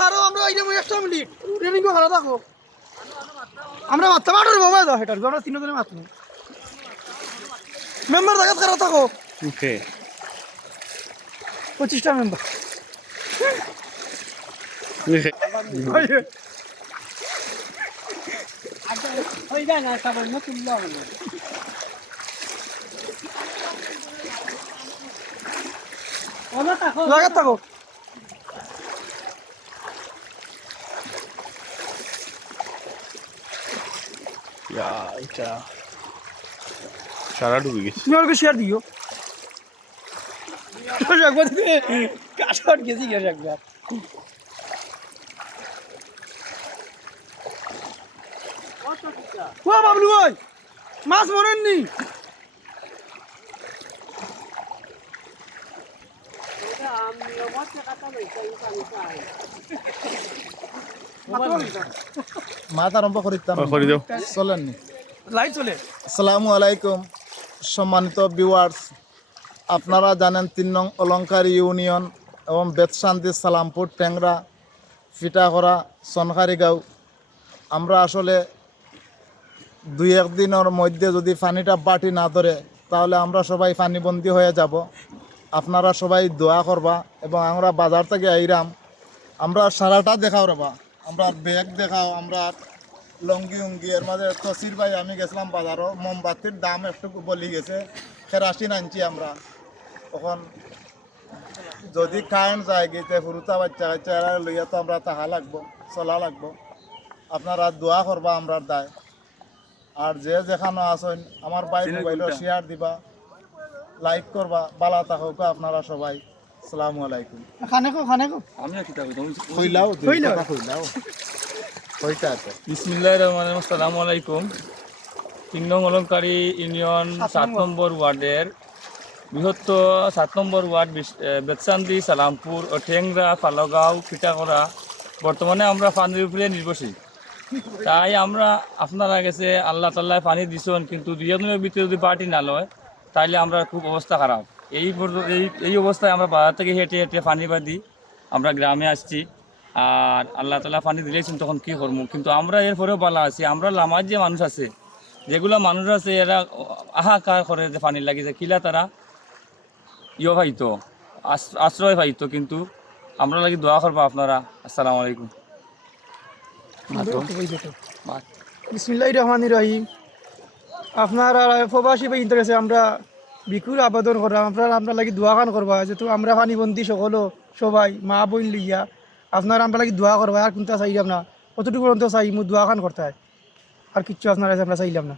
খারো আমরা এই একটা মিনিট ট্রেনিং থাকো আমরা মারতে মারো বাবা দাও হেটার আমরা তিনজনে মারতে মেম্বার জায়গা খারো থাকো ওকে পঁচিশটা মেম্বার জায়গা থাকো। এটা। সারা ডুবে গেছে। তুমি আমাকে শেয়ার দিও। একবার কাঠট গেছি গেছে একবার। ও বাবলু ভাই মাছ মরেননি। মাত আরম্ভ করিতাম করে দাও। চলেননি। লাইট চলে। আসসালামু আলাইকুম সম্মানিত ভিউয়ার্স আপনারা জানেন তিন নং অলঙ্কার ইউনিয়ন এবং বেতশান্তি সালামপুর ট্যাংরা ফিটাকরা সনখারিগাঁও। আমরা আসলে দুই একদিনের মধ্যে যদি পানিটা বাটি না ধরে তাহলে আমরা সবাই পানিবন্দি হয়ে যাব। আপনারা সবাই দোয়া করবা এবং আমরা বাজার থেকে আইরাম। আমরা সারাটা দেখাও রবা। আমরা ব্যাগ দেখাও আমরা লঙ্গি উঙ্গি এর মাঝে তসির ভাই আমি গেছিলাম বাজারও মোমবাতির দাম একটু বলি গেছে কেরাসিন আনছি আমরা। তখন যদি কারেন্ট যায় গেতে ফুরুতা বাচ্চা কাচ্চা লইয়া তো আমরা তাহা লাগবো চলা লাগবো। আপনারা দোয়া করবা আমরা দায়। আর যে যেখানে আসেন আমার ভাই মোবাইলও শেয়ার দিবা লাইক করবা বালা থাকুক আপনারা সবাই। আসসালামু আলাইকুম। খানে কো খানে কো। কইলাও কইলাও। কইলাও কইতা আছে। বিসমিল্লাহ রহমান আসসালামু আলাইকুম। তিন নং অলঙ্কারী ইউনিয়ন সাত নম্বর। ওয়ার্ডের বৃহত্তর সাত নম্বর ওয়ার্ড বেতসান্দি সালামপুর ও ঠেংরা ফালগাঁও ফিটাকরা বর্তমানে আমরা পানির উপরে নির্ভরশীল। তাই আমরা আপনারা গেছে আল্লাহ তাল্লাহ পানি দিছেন কিন্তু দুই ভিতরে যদি পার্টি না লয় তাইলে আমরা খুব অবস্থা খারাপ। এই এই এই অবস্থায় আমরা বাজার থেকে হেঁটে হেঁটে পানি বাদি আমরা গ্রামে আসছি। আর আল্লাহ তালা পানি দিলেছেন তখন কি করব? কিন্তু আমরা এরপরেও বালা আছি। আমরা লামার যে মানুষ আছে যেগুলো মানুষ আছে এরা আহাকার করে যে পানি লাগিয়েছে কিলা তারা ইয়ে পাইতো আশ- আশ্রয় পাইতো। কিন্তু আমরা লাগি দোয়া করব আপনারা। আসসালামু আলাইকুম। বিসমিল্লাহ রহমান রহিম। আপনার প্রবাসী বা ইন্টারেস্টে আমরা বিকুর আবেদন করা আপনার আপনার লাগি দোয়া খান করবা। যেহেতু আমরা পানিবন্দি সকলো, সবাই, মা, বোন লইয়া আপনার আমরা লাগি দোয়া করবা, আর কোনটা চাইলাম না। কতটুকু পর্যন্ত চাই মু দোয়া খান করতে আর কিচ্ছু আপনার কাছে আমরা চাইলাম না।